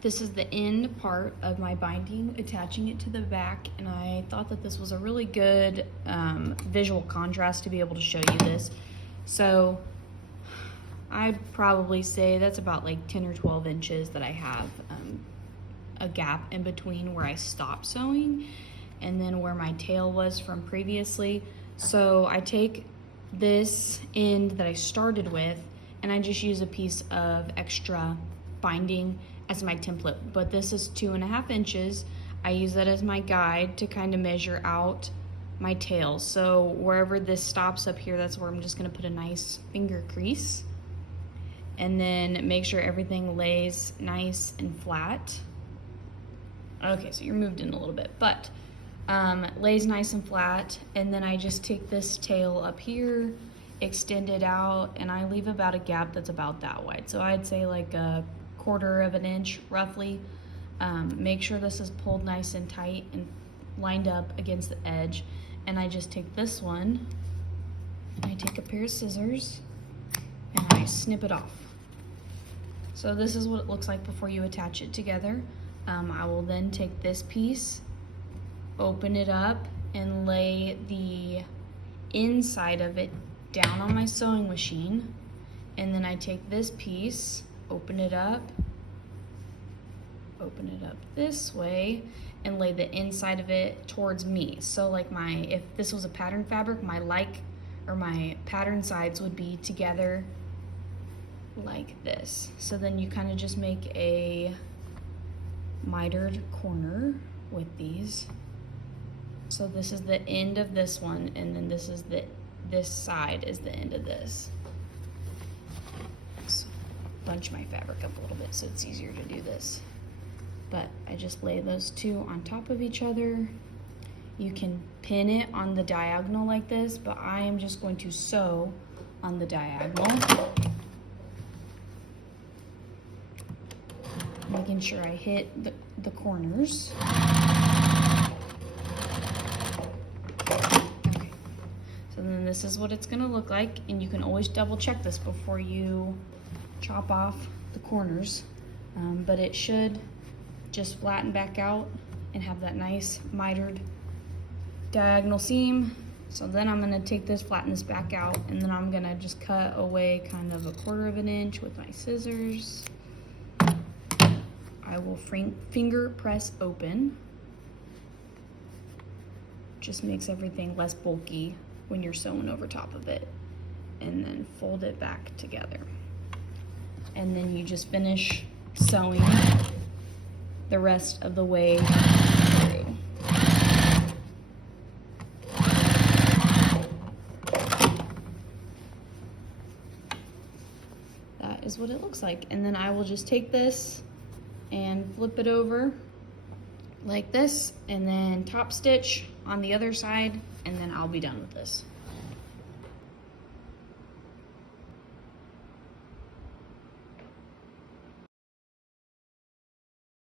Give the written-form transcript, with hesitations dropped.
This is the end part of my binding, attaching it to the back, and I thought that this was a really good visual contrast to be able to show you this. So I'd probably say that's about like 10 or 12 inches that I have a gap in between where I stopped sewing and then where my tail was from previously. So I take this end that I started with and I just use a piece of extra binding as my template, but this is 2.5 inches. I use that as my guide to kind of measure out my tail. So wherever this stops up here, that's where I'm just gonna put a nice finger crease and then make sure everything lays nice and flat. Okay, so you're moved in a little bit, but lays nice and flat. And then I just take this tail up here, extend it out, and I leave about a gap that's about that wide. So I'd say like a 1/4 of an inch roughly. Make sure this is pulled nice and tight and lined up against the edge. And I just take this one, and I take a pair of scissors, and I snip it off. So this is what it looks like before you attach it together. I will then take this piece, open it up, and lay the inside of it down on my sewing machine. And then I take this piece, open it up this way, and lay the inside of it towards me. So like if this was a pattern fabric, my pattern sides would be together like this. So then you kind of just make a mitered corner with these. So this is the end of this one, and then this side is the end of this. So bunch my fabric up a little bit so it's easier to do this. But I just lay those two on top of each other. You can pin it on the diagonal like this, but I am just going to sew on the diagonal, making sure I hit the corners. Okay. So then this is what it's gonna look like, and you can always double check this before you chop off the corners, but it should just flatten back out and have that nice mitered diagonal seam. So then I'm gonna take this, flatten this back out, and then I'm gonna just cut away kind of a 1/4 of an inch with my scissors. I will finger press open. Just makes everything less bulky when you're sewing over top of it. And then fold it back together. And then you just finish sewing the rest of the way through. That is what it looks like. And then I will just take this and flip it over like this, and then top stitch on the other side, and then I'll be done with this.